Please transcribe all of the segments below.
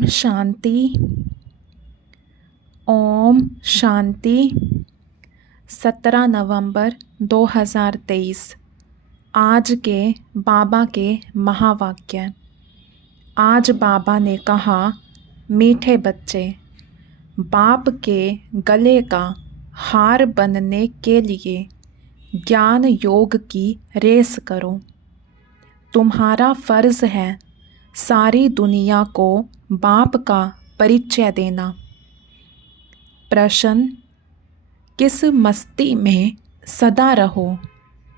ओम शांति। ओम शांति। 17 नवंबर 2023। आज के बाबा के महावाक्य। आज बाबा ने कहा, मीठे बच्चे, बाप के गले का हार बनने के लिए ज्ञान योग की रेस करो। तुम्हारा फ़र्ज़ है सारी दुनिया को बाप का परिचय देना। प्रश्न, किस मस्ती में सदा रहो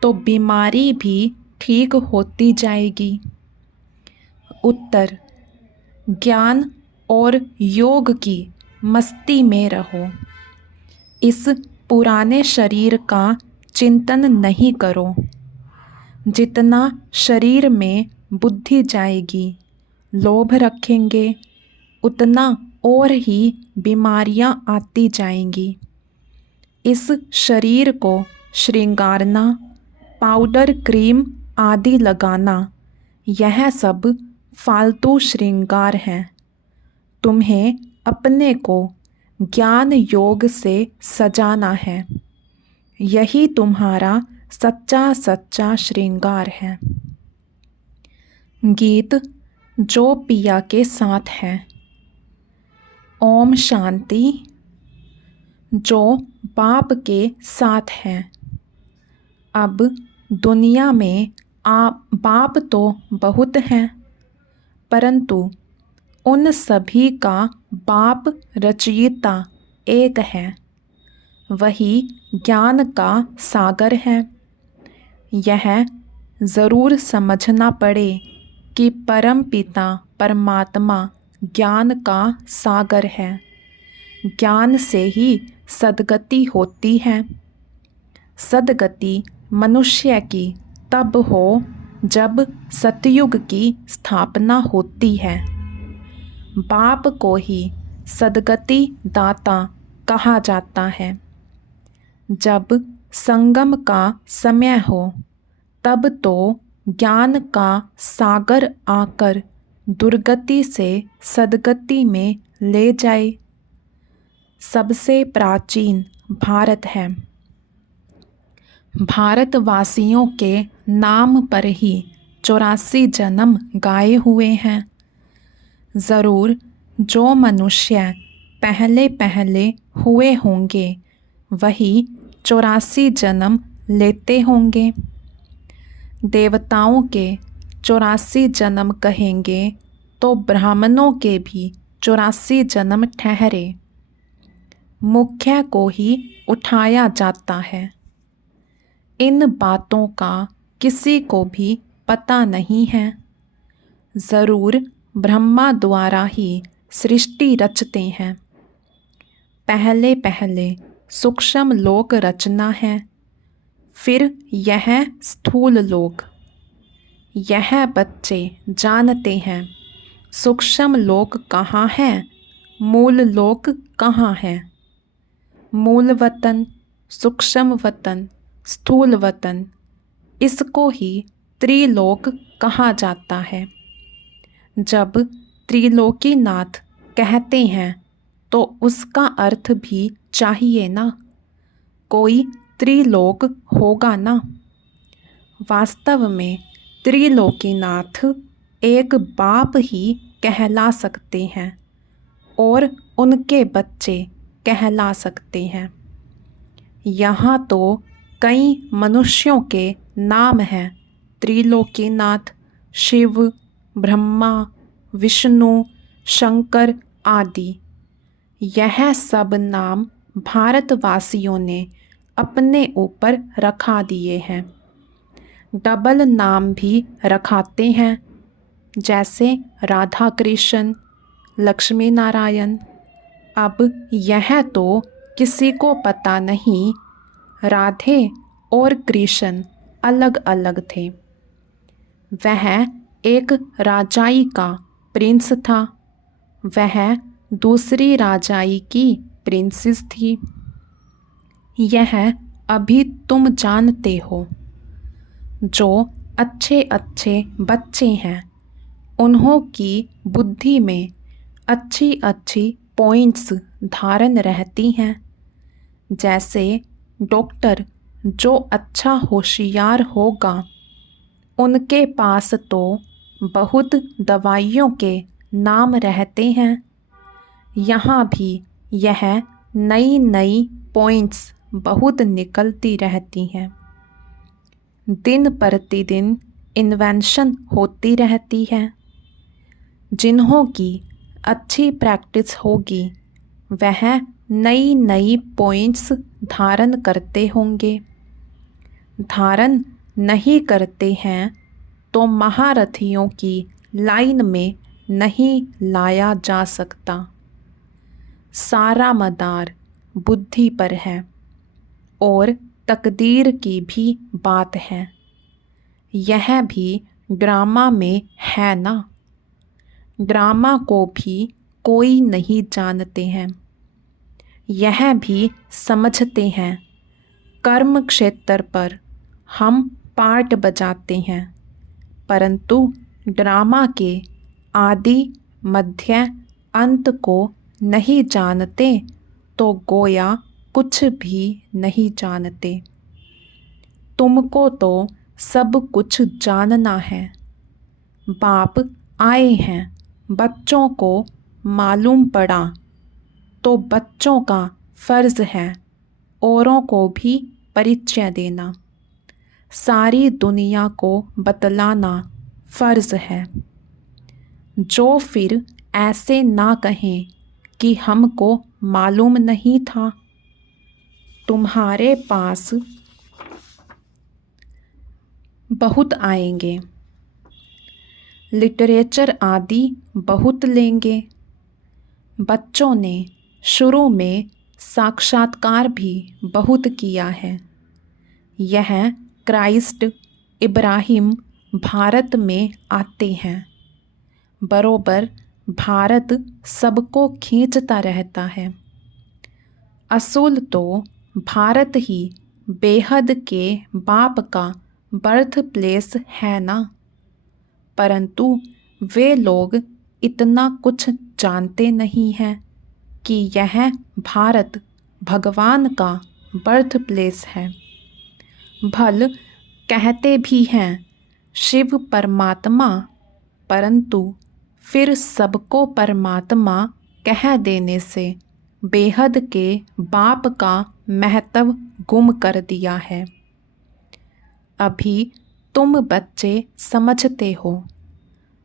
तो बीमारी भी ठीक होती जाएगी? उत्तर, ज्ञान और योग की मस्ती में रहो। इस पुराने शरीर का चिंतन नहीं करो। जितना शरीर में बुद्धि जाएगी, लोभ रखेंगे, उतना और ही बीमारियां आती जाएंगी। इस शरीर को श्रृंगारना, पाउडर क्रीम आदि लगाना, यह सब फालतू श्रृंगार है। तुम्हें अपने को ज्ञान योग से सजाना है। यही तुम्हारा सच्चा सच्चा श्रृंगार है। गीत जो पिया के साथ है। ओम शांति। जो बाप के साथ है। अब दुनिया में बाप तो बहुत हैं, परंतु उन सभी का बाप रचयिता एक है। वही ज्ञान का सागर है। यह ज़रूर समझना पड़े कि परम पिता परमात्मा ज्ञान का सागर है। ज्ञान से ही सद्गति होती है। सद्गति मनुष्य की तब हो जब सतयुग की स्थापना होती है। बाप को ही सद्गति दाता कहा जाता है। जब संगम का समय हो, तब तो ज्ञान का सागर आकर दुर्गति से सद्गति में ले जाए। सबसे प्राचीन भारत है। भारतवासियों के नाम पर ही 84 जन्म गाए हुए हैं। ज़रूर जो मनुष्य पहले पहले हुए होंगे, वही 84 जन्म लेते होंगे। देवताओं के 84 जन्म कहेंगे तो ब्राह्मणों के भी 84 जन्म ठहरे। मुख्य को ही उठाया जाता है। इन बातों का किसी को भी पता नहीं है। ज़रूर ब्रह्मा द्वारा ही सृष्टि रचते हैं। पहले पहले सूक्ष्म लोक रचना है, फिर यह स्थूल लोक। यह बच्चे जानते हैं सूक्ष्म लोक कहाँ है, मूल लोक कहाँ है। मूल वतन, सूक्ष्म वतन, स्थूल वतन, इसको ही त्रिलोक कहा जाता है। जब त्रिलोकीनाथ कहते हैं तो उसका अर्थ भी चाहिए ना। कोई त्रिलोक होगा ना। वास्तव में त्रिलोकीनाथ एक बाप ही कहला सकते हैं और उनके बच्चे कहला सकते हैं। यहाँ तो कई मनुष्यों के नाम हैं। त्रिलोकीनाथ, शिव, ब्रह्मा, विष्णु, शंकर आदि। यह सब नाम भारतवासियों ने अपने ऊपर रखा दिए हैं। डबल नाम भी रखाते हैं, जैसे राधा कृष्ण, लक्ष्मी नारायण। अब यह तो किसी को पता नहीं, राधे और कृष्ण अलग अलग थे। वह एक राजाई का प्रिंस था, वह दूसरी राजाई की प्रिंसेस थी। यह अभी तुम जानते हो। जो अच्छे अच्छे बच्चे हैं, उन्हों की बुद्धि में अच्छी अच्छी पॉइंट्स धारण रहती हैं। जैसे डॉक्टर जो अच्छा होशियार होगा उनके पास तो बहुत दवाइयों के नाम रहते हैं। यहाँ भी यह नई नई पॉइंट्स बहुत निकलती रहती हैं। दिन प्रतिदिन इन्वेंशन होती रहती है। जिन्हों की अच्छी प्रैक्टिस होगी वह नई नई पॉइंट्स धारण करते होंगे। धारण नहीं करते हैं तो महारथियों की लाइन में नहीं लाया जा सकता। सारा मदार बुद्धि पर है और तकदीर की भी बात है। यह भी ड्रामा में है ना। ड्रामा को भी कोई नहीं जानते हैं। यह भी समझते हैं कर्म क्षेत्र पर हम पार्ट बजाते हैं, परंतु ड्रामा के आदि मध्य अंत को नहीं जानते तो गोया कुछ भी नहीं जानते। तुमको तो सब कुछ जानना है। बाप आए हैं, बच्चों को मालूम पड़ा तो बच्चों का फर्ज है औरों को भी परिचय देना। सारी दुनिया को बतलाना फर्ज है। जो फिर ऐसे ना कहें कि हमको मालूम नहीं था। तुम्हारे पास बहुत आएंगे, लिटरेचर आदि बहुत लेंगे। बच्चों ने शुरू में साक्षात्कार भी बहुत किया है। यह क्राइस्ट इब्राहिम भारत में आते हैं। बरोबर भारत सबको खींचता रहता है। असूल तो भारत ही बेहद के बाप का बर्थ प्लेस है ना। परंतु वे लोग इतना कुछ जानते नहीं हैं कि यह भारत भगवान का बर्थ प्लेस है। भल कहते भी हैं शिव परमात्मा, परंतु फिर सबको परमात्मा कह देने से बेहद के बाप का महत्व गुम कर दिया है। अभी तुम बच्चे समझते हो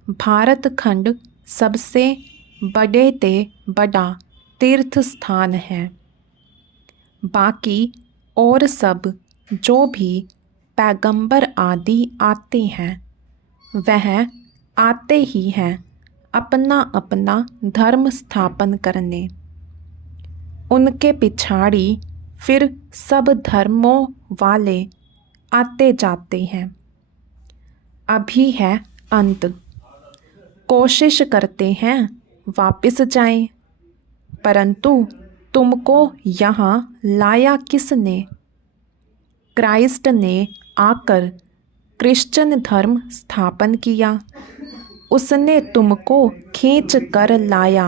भारत खंड सबसे बड़े ते बड़ा तीर्थ स्थान है। बाकी और सब जो भी पैगंबर आदि आते हैं वह आते ही हैं अपना अपना धर्म स्थापन करने। उनके पिछाड़ी फिर सब धर्मों वाले आते जाते हैं। अभी है अंत। कोशिश करते हैं वापस जाएं, परंतु तुमको यहाँ लाया किसने? क्राइस्ट ने आकर क्रिश्चियन धर्म स्थापन किया। उसने तुमको खींच कर लाया।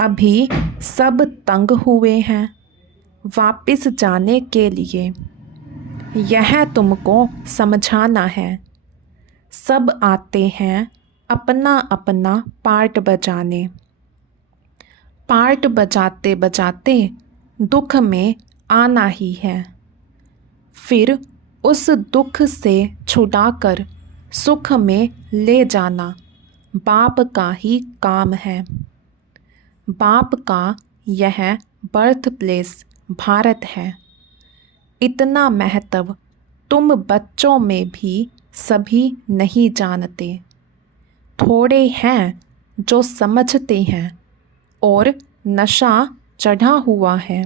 अभी सब तंग हुए हैं वापस जाने के लिए। यह तुमको समझाना है। सब आते हैं अपना अपना पार्ट बजाने। पार्ट बजाते बजाते दुख में आना ही है। फिर उस दुख से छुड़ाकर सुख में ले जाना बाप का ही काम है। बाप का यह बर्थ प्लेस भारत है। इतना महत्व तुम बच्चों में भी सभी नहीं जानते। थोड़े हैं जो समझते हैं और नशा चढ़ा हुआ है।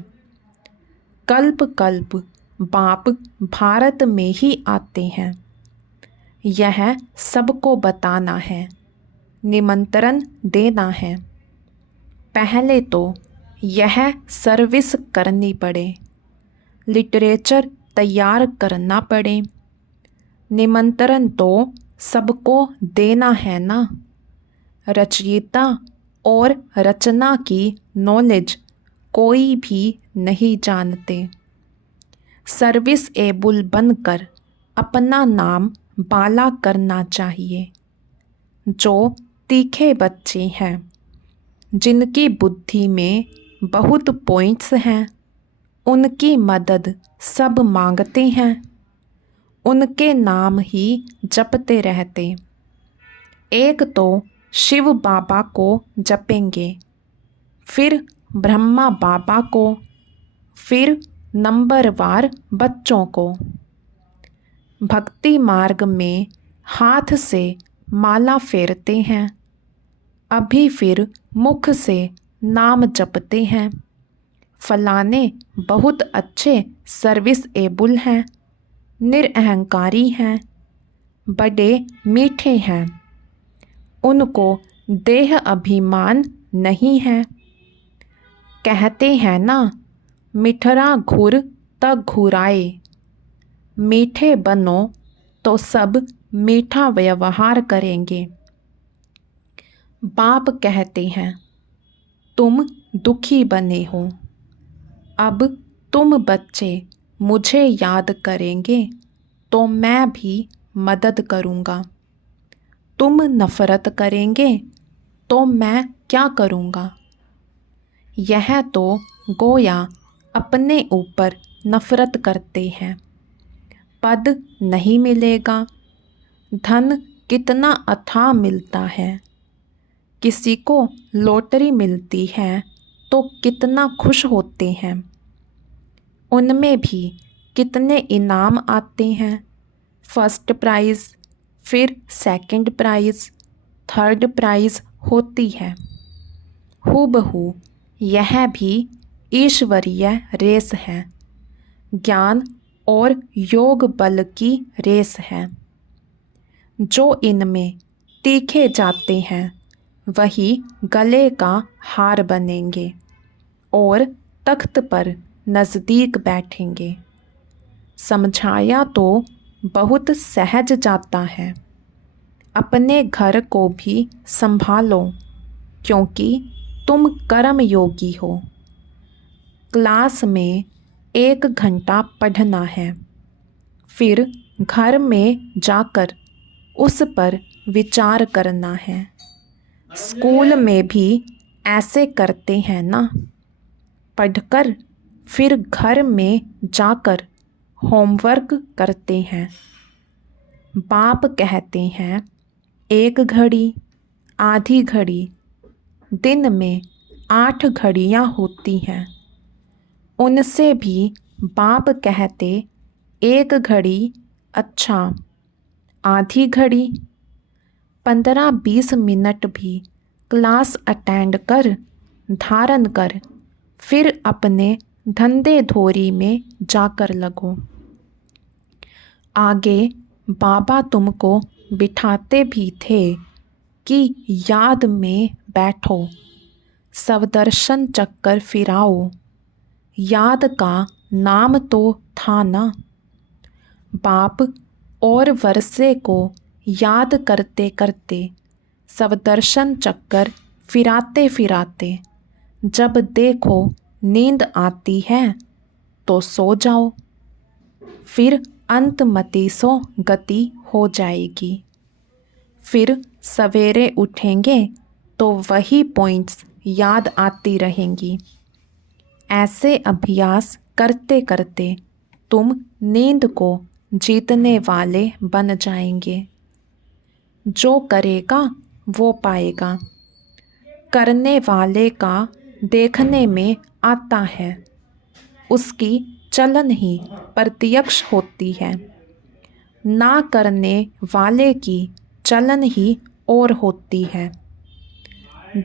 कल्प कल्प बाप भारत में ही आते हैं। यह सबको बताना है, निमंत्रण देना है। पहले तो यह सर्विस करनी पड़े, लिटरेचर तैयार करना पड़े। निमंत्रण तो सबको देना है ना। रचयिता और रचना की नॉलेज कोई भी नहीं जानते। सर्विस एबल बनकर अपना नाम बाला करना चाहिए। जो तीखे बच्चे हैं, जिनकी बुद्धि में बहुत पॉइंट्स हैं, उनकी मदद सब मांगते हैं, उनके नाम ही जपते रहते। एक तो शिव बाबा को जपेंगे, फिर ब्रह्मा बाबा को, फिर नंबरवार बच्चों को। भक्ति मार्ग में हाथ से माला फेरते हैं, अभी फिर मुख से नाम जपते हैं। फलाने बहुत अच्छे सर्विस एबल हैं, निरअहंकारी हैं, बड़े मीठे हैं, उनको देह अभिमान नहीं है। कहते हैं ना, मिठरा घुर त घुराए। मीठे बनो तो सब मीठा व्यवहार करेंगे। बाप कहते हैं, तुम दुखी बने हो, अब तुम बच्चे मुझे याद करेंगे तो मैं भी मदद करूँगा। तुम नफ़रत करेंगे तो मैं क्या करूँगा। यह तो गोया अपने ऊपर नफ़रत करते हैं। पद नहीं मिलेगा, धन कितना अथाह मिलता है। किसी को लॉटरी मिलती है तो कितना खुश होते हैं। उनमें भी कितने इनाम आते हैं। फर्स्ट प्राइज़, फिर सेकंड प्राइज़, थर्ड प्राइज़ होती है। हूबहू यह भी ईश्वरीय रेस है, ज्ञान और योग बल की रेस है। जो इनमें तीखे जाते हैं वही गले का हार बनेंगे और तख्त पर नज़दीक बैठेंगे। समझाया तो बहुत सहज जाता है। अपने घर को भी संभालो, क्योंकि तुम कर्म योगी हो। क्लास में 1 घंटा पढ़ना है, फिर घर में जाकर उस पर विचार करना है। स्कूल में भी ऐसे करते हैं ना, पढ़कर फिर घर में जाकर होमवर्क करते हैं। बाप कहते हैं, 1 घड़ी, आधी घड़ी, दिन में 8 घड़ियाँ होती हैं। उनसे भी बाप कहते, 1 घड़ी, अच्छा, आधी घड़ी। 15-20 मिनट भी क्लास अटेंड कर, धारण कर, फिर अपने धंधे धोरी में जाकर लगो। आगे बाबा तुमको बिठाते भी थे कि याद में बैठो, सवदर्शन चक्कर फिराओ। याद का नाम तो था ना। बाप और वर्षे को याद करते करते, सवदर्शन चक्कर फिराते फिराते, जब देखो नींद आती है तो सो जाओ, फिर अंतमति सो गति हो जाएगी। फिर सवेरे उठेंगे तो वही पॉइंट्स याद आती रहेंगी। ऐसे अभ्यास करते करते तुम नींद को जीतने वाले बन जाएंगे। जो करेगा वो पाएगा। करने वाले का देखने में आता है, उसकी चलन ही प्रत्यक्ष होती है। ना करने वाले की चलन ही और होती है।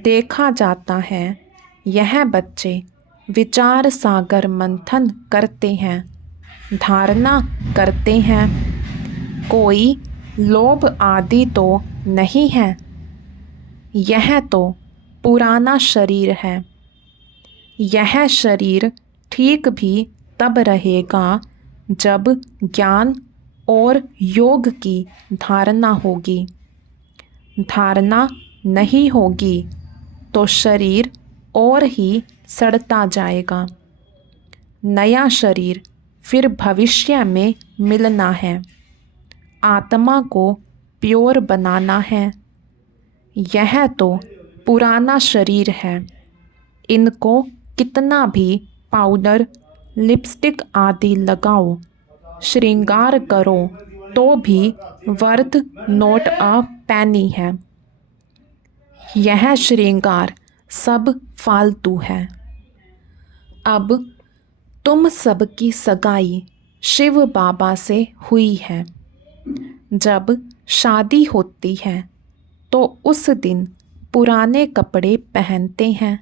देखा जाता है, यह बच्चे विचार सागर मंथन करते हैं, धारणा करते हैं। कोई लोभ आदि तो नहीं है। यह तो पुराना शरीर है। यह शरीर ठीक भी तब रहेगा जब ज्ञान और योग की धारणा होगी। धारणा नहीं होगी तो शरीर और ही सड़ता जाएगा। नया शरीर फिर भविष्य में मिलना है। आत्मा को प्योर बनाना है। यह तो पुराना शरीर है। इनको कितना भी पाउडर, लिपस्टिक आदि लगाओ, श्रृंगार करो, तो भी वर्थ नॉट अ पैनी है। यह श्रृंगार सब फालतू है। अब तुम सबकी सगाई शिव बाबा से हुई है। जब शादी होती है तो उस दिन पुराने कपड़े पहनते हैं।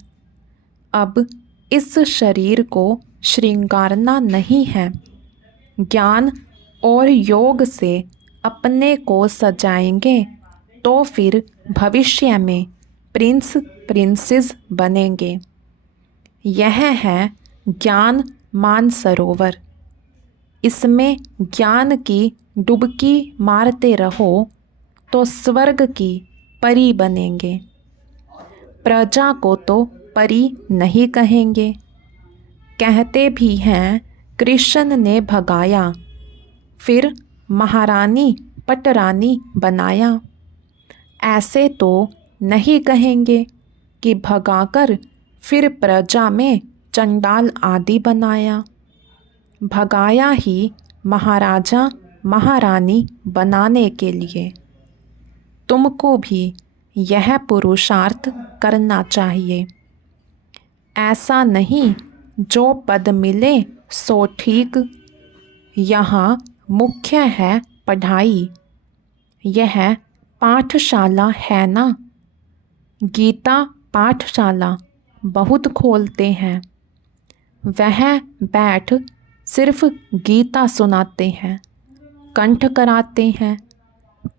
अब इस शरीर को श्रृंगारना नहीं है। ज्ञान और योग से अपने को सजाएंगे तो फिर भविष्य में प्रिंस प्रिंसेस बनेंगे। यह है ज्ञान मानसरोवर। इसमें ज्ञान की डुबकी मारते रहो तो स्वर्ग की परी बनेंगे। प्रजा को तो परी नहीं कहेंगे। कहते भी हैं कृष्ण ने भगाया, फिर महारानी पटरानी बनाया। ऐसे तो नहीं कहेंगे कि भगाकर फिर प्रजा में चंडाल आदि बनाया। भगाया ही महाराजा महारानी बनाने के लिए। तुमको भी यह पुरुषार्थ करना चाहिए। ऐसा नहीं जो पद मिले सो ठीक। यहाँ मुख्य है पढ़ाई। यह पाठशाला है ना। गीता पाठशाला बहुत खोलते हैं। वह बैठ सिर्फ गीता सुनाते हैं, कंठ कराते हैं।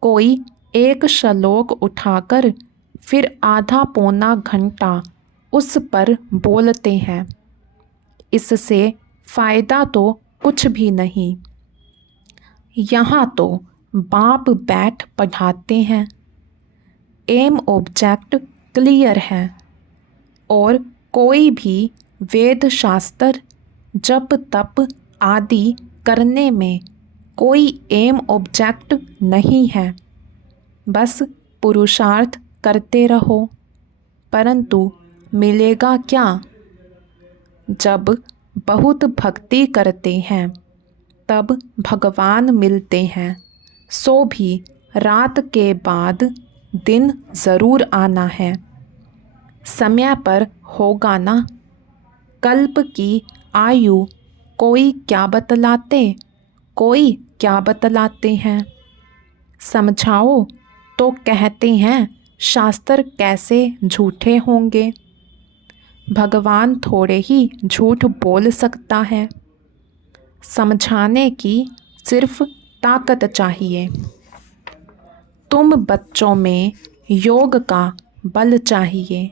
कोई एक श्लोक उठाकर फिर आधा पौना घंटा उस पर बोलते हैं। इससे फ़ायदा तो कुछ भी नहीं। यहाँ तो बाप बैठ पढ़ाते हैं। एम ऑब्जेक्ट क्लियर है। और कोई भी वेद शास्त्र जप तप आदि करने में कोई एम ऑब्जेक्ट नहीं है। बस पुरुषार्थ करते रहो। परंतु मिलेगा क्या? जब बहुत भक्ति करते हैं तब भगवान मिलते हैं। सो भी रात के बाद दिन ज़रूर आना है। समय पर होगा ना। कल्प की आयु कोई क्या बतलाते, कोई क्या बतलाते हैं। समझाओ तो कहते हैं शास्त्र कैसे झूठे होंगे। भगवान थोड़े ही झूठ बोल सकता है। समझाने की सिर्फ ताकत चाहिए। तुम बच्चों में योग का बल चाहिए।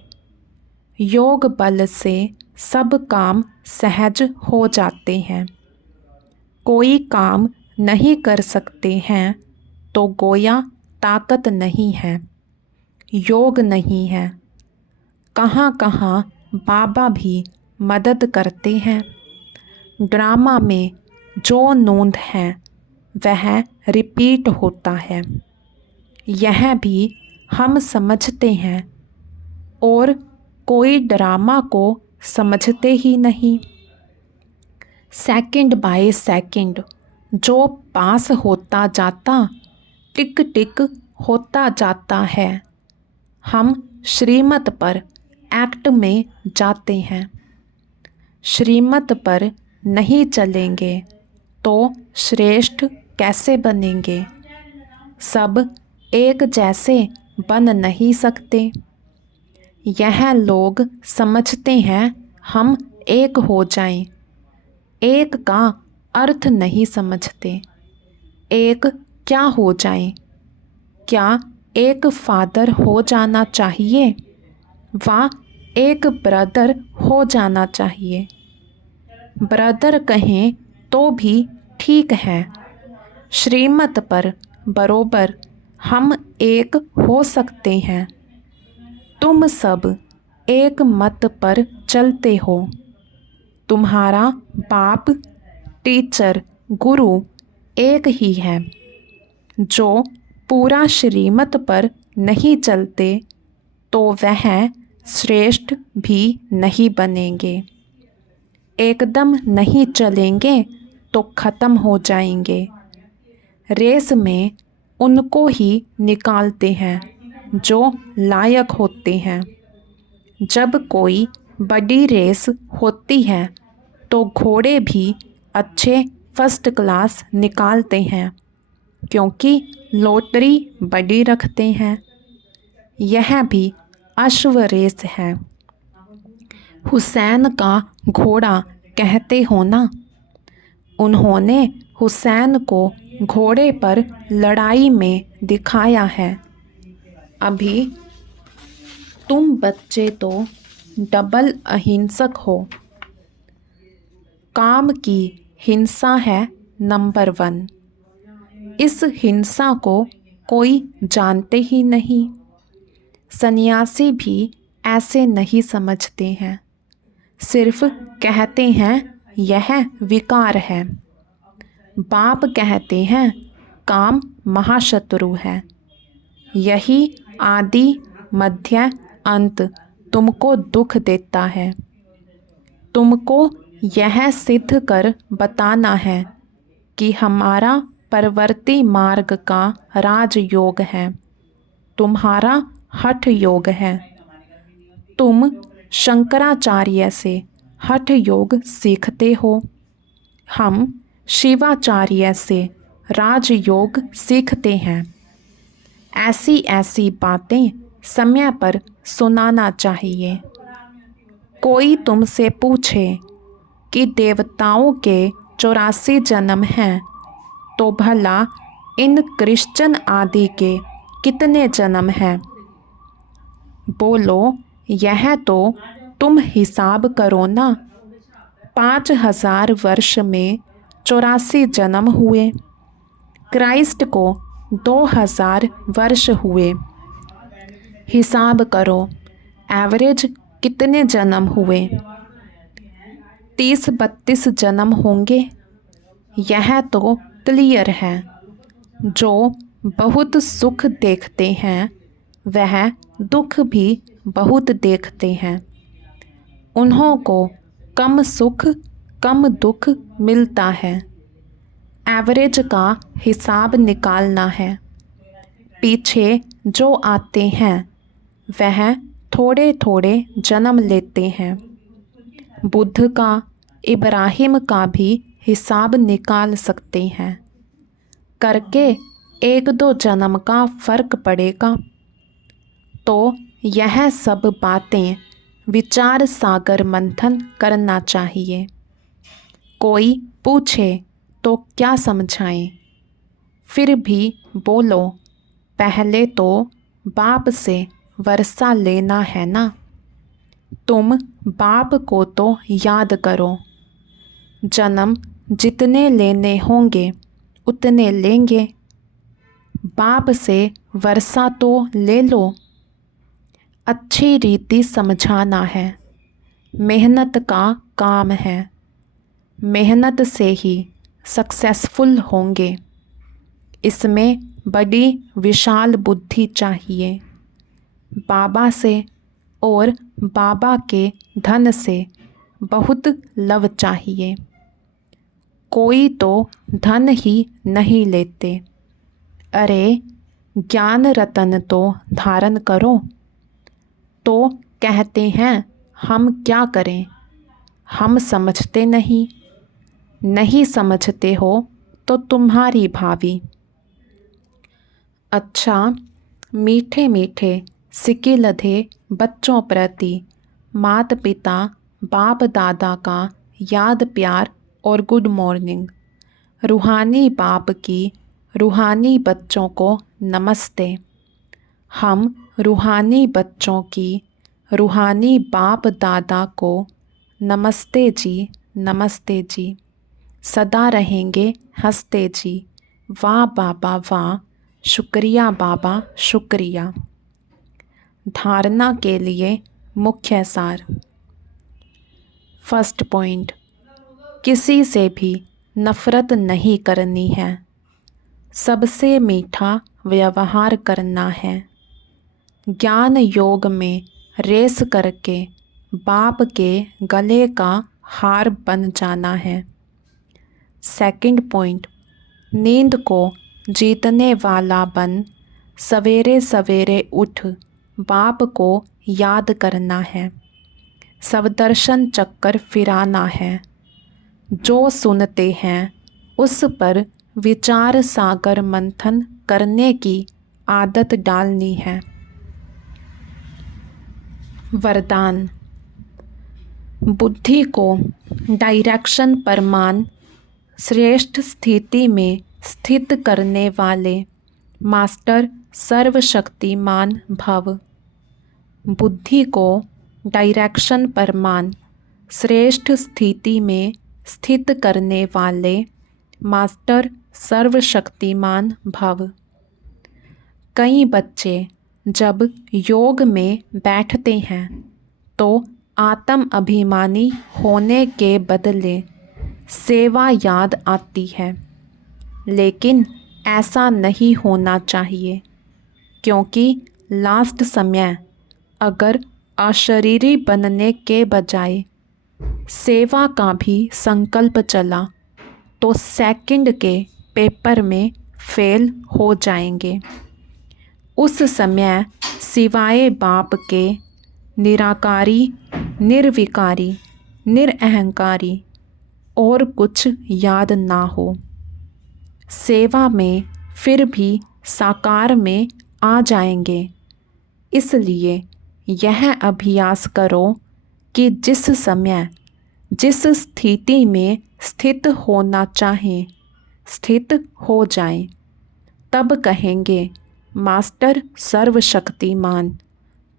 योग बल से सब काम सहज हो जाते हैं। कोई काम नहीं कर सकते हैं तो गोया ताकत नहीं है, योग नहीं है। कहाँ कहाँ बाबा भी मदद करते हैं। ड्रामा में जो नोंद है वह रिपीट होता है। यह भी हम समझते हैं और कोई ड्रामा को समझते ही नहीं। सेकंड बाय सेकंड जो पास होता जाता, टिक टिक होता जाता है। हम श्रीमत पर एक्ट में जाते हैं। श्रीमत पर नहीं चलेंगे तो श्रेष्ठ कैसे बनेंगे। सब एक जैसे बन नहीं सकते। यह लोग समझते हैं हम एक हो जाएं। एक का अर्थ नहीं समझते। एक क्या हो जाएं? क्या एक फादर हो जाना चाहिए? वा एक ब्रदर हो जाना चाहिए। ब्रदर कहें तो भी ठीक है। श्रीमत पर बरोबर हम एक हो सकते हैं। तुम सब एक मत पर चलते हो। तुम्हारा बाप, टीचर, गुरु एक ही है। जो पूरा श्रीमत पर नहीं चलते तो वह श्रेष्ठ भी नहीं बनेंगे। एकदम नहीं चलेंगे तो ख़त्म हो जाएंगे। रेस में उनको ही निकालते हैं जो लायक होते हैं। जब कोई बड़ी रेस होती है तो घोड़े भी अच्छे फर्स्ट क्लास निकालते हैं, क्योंकि लॉटरी बड़ी रखते हैं। यह भी अश्व रेस है। हुसैन का घोड़ा कहते हो ना। उन्होंने हुसैन को घोड़े पर लड़ाई में दिखाया है। अभी तुम बच्चे तो डबल अहिंसक हो। काम की हिंसा है नंबर 1। इस हिंसा को कोई जानते ही नहीं। सन्यासी भी ऐसे नहीं समझते हैं, सिर्फ कहते हैं यह विकार है। बाप कहते हैं काम महाशत्रु है। यही आदि मध्य अंत तुमको दुख देता है। तुमको यह सिद्ध कर बताना है कि हमारा परवर्ती मार्ग का राजयोग है, तुम्हारा हठ योग है। तुम शंकराचार्य से हठ योग सीखते हो, हम शिवाचार्य से राजयोग सीखते हैं। ऐसी ऐसी बातें समय पर सुनाना चाहिए। कोई तुमसे पूछे कि देवताओं के 84 जन्म हैं, तो भला इन क्रिश्चन आदि के कितने जन्म हैं? बोलो यह तो तुम हिसाब करो ना। 5000 वर्ष में 84 जन्म हुए। क्राइस्ट को 2000 वर्ष हुए। हिसाब करो एवरेज कितने जन्म हुए? 30-32 जन्म होंगे। यह तो क्लियर है। जो बहुत सुख देखते हैं वह दुख भी बहुत देखते हैं। उन्हों को कम सुख कम दुख मिलता है। एवरेज का हिसाब निकालना है। पीछे जो आते हैं वह थोड़े थोड़े जन्म लेते हैं। बुद्ध का, इब्राहिम का भी हिसाब निकाल सकते हैं। करके 1-2 जन्म का फर्क पड़ेगा। तो यह सब बातें विचार सागर मंथन करना चाहिए। कोई पूछे तो क्या समझाएं? फिर भी बोलो पहले तो बाप से वर्षा लेना है ना। तुम बाप को तो याद करो। जन्म जितने लेने होंगे उतने लेंगे। बाप से वर्षा तो ले लो। अच्छी रीति समझाना है। मेहनत का काम है। मेहनत से ही सक्सेसफुल होंगे। इसमें बड़ी विशाल बुद्धि चाहिए। बाबा से और बाबा के धन से बहुत लव चाहिए। कोई तो धन ही नहीं लेते। अरे ज्ञान रतन तो धारण करो। तो कहते हैं हम क्या करें, हम समझते नहीं। नहीं समझते हो तो तुम्हारी भावी। अच्छा, मीठे मीठे सिक्के लधे बच्चों प्रति माता पिता बाप दादा का याद प्यार और गुड मॉर्निंग। रूहानी बाप की रूहानी बच्चों को नमस्ते। हम रूहानी बच्चों की रूहानी बाप दादा को नमस्ते जी, नमस्ते जी। सदा रहेंगे हंसते जी। वाह बाबा वाह, शुक्रिया बाबा शुक्रिया। धारणा के लिए मुख्य सार। फर्स्ट पॉइंट, किसी से भी नफ़रत नहीं करनी है, सबसे मीठा व्यवहार करना है, ज्ञान योग में रेस करके बाप के गले का हार बन जाना है। सेकंड पॉइंट, नींद को जीतने वाला बन सवेरे सवेरे उठ बाप को याद करना है, सवदर्शन चक्कर फिराना है, जो सुनते हैं उस पर विचार सागर मंथन करने की आदत डालनी है। वरदान, बुद्धि को डायरेक्शन परमान श्रेष्ठ स्थिति में स्थित करने वाले मास्टर सर्वशक्तिमान भव। बुद्धि को डायरेक्शन परमान श्रेष्ठ स्थिति में स्थित करने वाले मास्टर सर्वशक्तिमान भव। कई बच्चे जब योग में बैठते हैं तो आत्म अभिमानी होने के बदले सेवा याद आती है, लेकिन ऐसा नहीं होना चाहिए, क्योंकि लास्ट समय अगर अशरीरी बनने के बजाय सेवा का भी संकल्प चला तो सेकंड के पेपर में फेल हो जाएंगे। उस समय सिवाय बाप के निराकारी, निर्विकारी, निरअहंकारी और कुछ याद ना हो। सेवा में फिर भी साकार में आ जाएंगे। इसलिए यह अभ्यास करो कि जिस समय जिस स्थिति में स्थित होना चाहें स्थित हो जाएं, तब कहेंगे मास्टर सर्वशक्तिमान,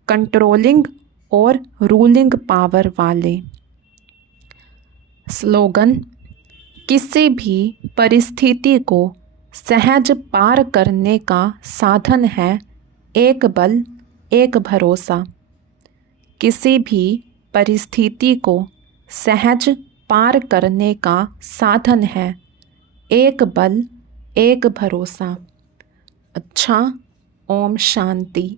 कंट्रोलिंग और रूलिंग पावर वाले। स्लोगन, किसी भी परिस्थिति को सहज पार करने का साधन है एक बल एक भरोसा। किसी भी परिस्थिति को सहज पार करने का साधन है एक बल एक भरोसा। अच्छा, ओम शांति।